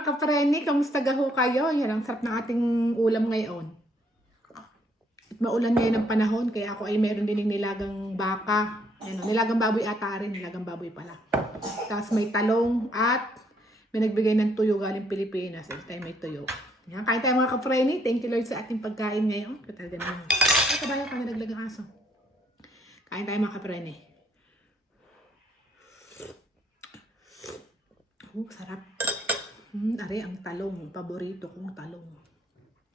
mga kapreni, kamusta gaho kayo? Yan ang sarap ng ating ulam ngayon. At maulan ngayon ang panahon, kaya ako ay meron din ng nilagang baka. Yan, nilagang baboy ata rin, nilagang baboy pala. Tapos may talong at may nagbigay ng tuyo galing Pilipinas. Every time may tuyo. Yan, kain tayo mga kapreni. Thank you Lord sa ating pagkain ngayon. Katalaga naman. Ay, kabayo ka nalaglag ang aso. Kain tayo mga kapreni. Sarap. Are, ang talong. Paborito kong talong.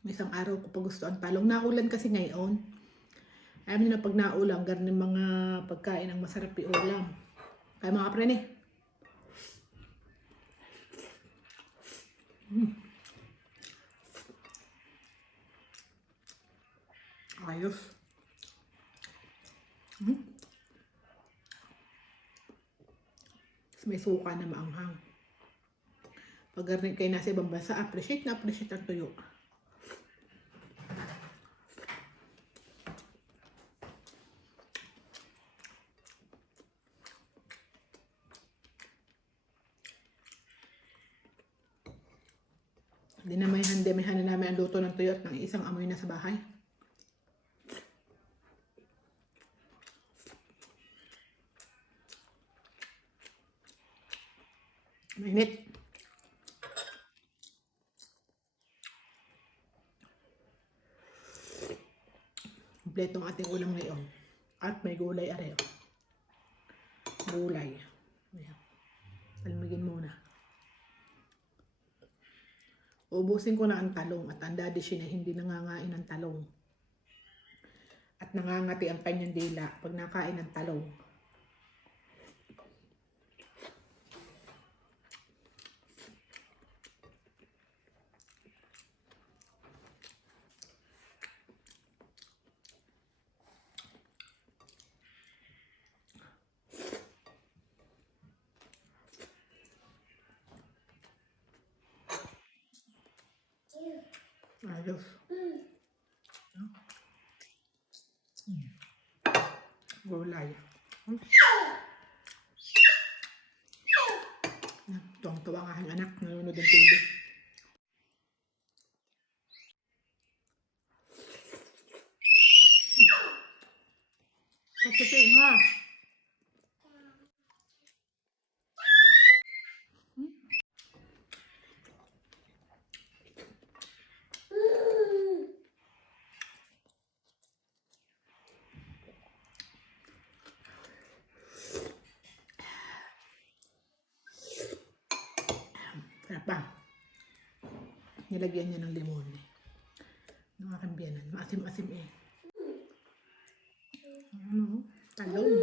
May isang araw ko pa gusto ang talong. Naulan kasi ngayon. Ayaw nyo na pag naulan, ganun yung mga pagkain ang masarap i-ulam. Kaya mga kapreni. Ayos. May suka na maanghang. Pag galing kayo nasa ibang bansa, appreciate na appreciate ang tuyo. Hindi na may handa namin ang luto ng tuyo at ng isang amoy na sa bahay. Mainit. Kompleto ang ating ulam ngayon. At may gulay areo. Gulay. Ayan. Palamigin muna. Ubusin ko na ang talong at ang daddy siya na hindi nangangain ng talong. At nangangati ang kanyang dila pag nakain ng talong. Ayos. Gulay. Tuwang-tuwa ang aking anak. Nanonood ng TV. Kasi nga. Sarap ba? Nilagyan niya ng limon eh. Ng aking biyanan. Maasim-asim eh. Talong.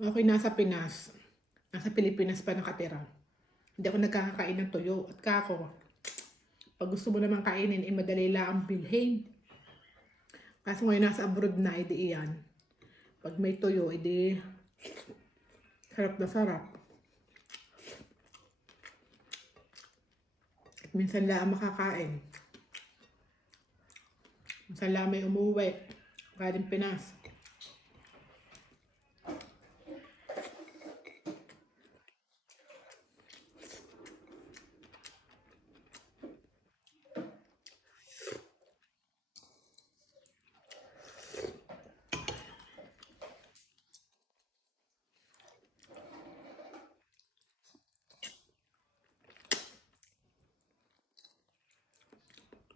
Okay, nasa Pinas. Nasa Pilipinas pa nakatira. Hindi ako nagkakakain ng tuyo. At kako, pag gusto mo naman kainin, madali lang ang bilhin. Kaso ngayon nasa abroad na, edi iyan. Pag may tuyo, edi sarap na sarap. At minsan lang makakain. Minsan lang may umuwi. Galing Pinas.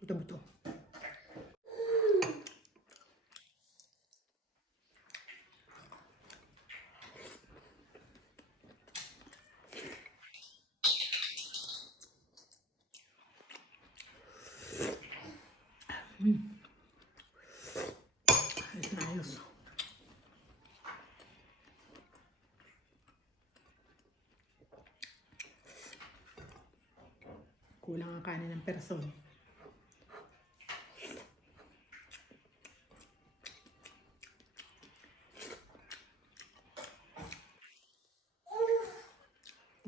Ito ba ito? Ayos na ayos. Kulang ang kanin ng person.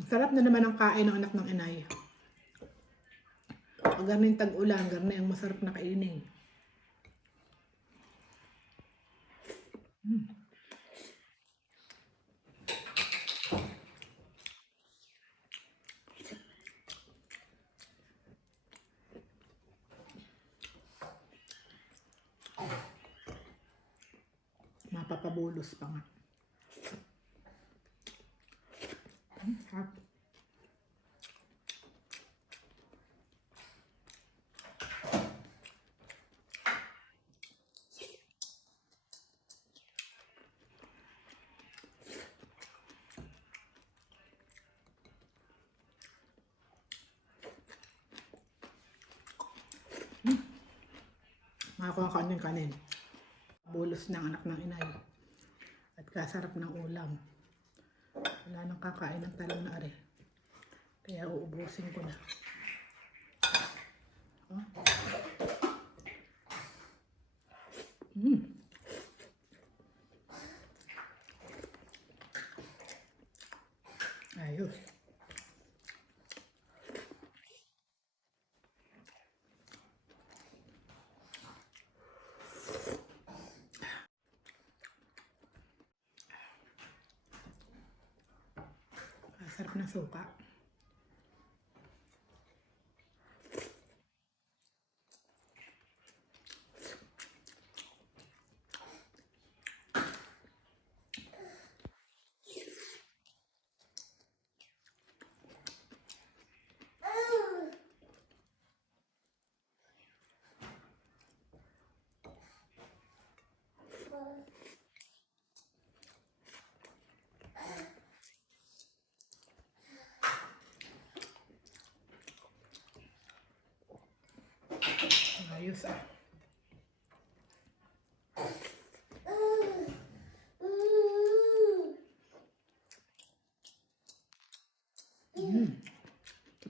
Sarap na naman ang kain ng anak ng inay. Pag ganun yung tag-ulan, ganun ang masarap na kainin. Mapapabulos pa nga. Sarap. Makakuha ka ng kanin. Bulos ng anak ng inay. At kasarap ng ulam. Wala nang kakain ng talong na are. Kaya uubusin ko na. Oh. Ayos. Sarap ng suka. Ayos ah.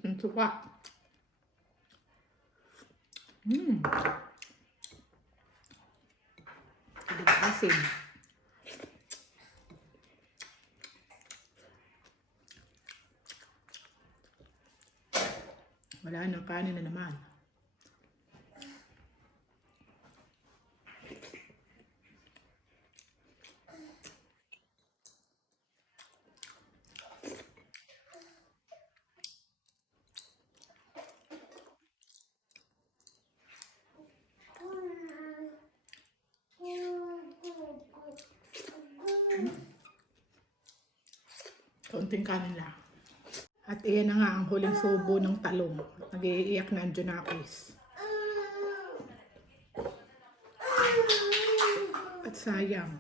Ang suka. Asin. Wala nang kanin na naman. Kaunting kanin lang. At iyan na nga ang huling subo ng talong. At nag-iiyak na ang Junakis. At sayang.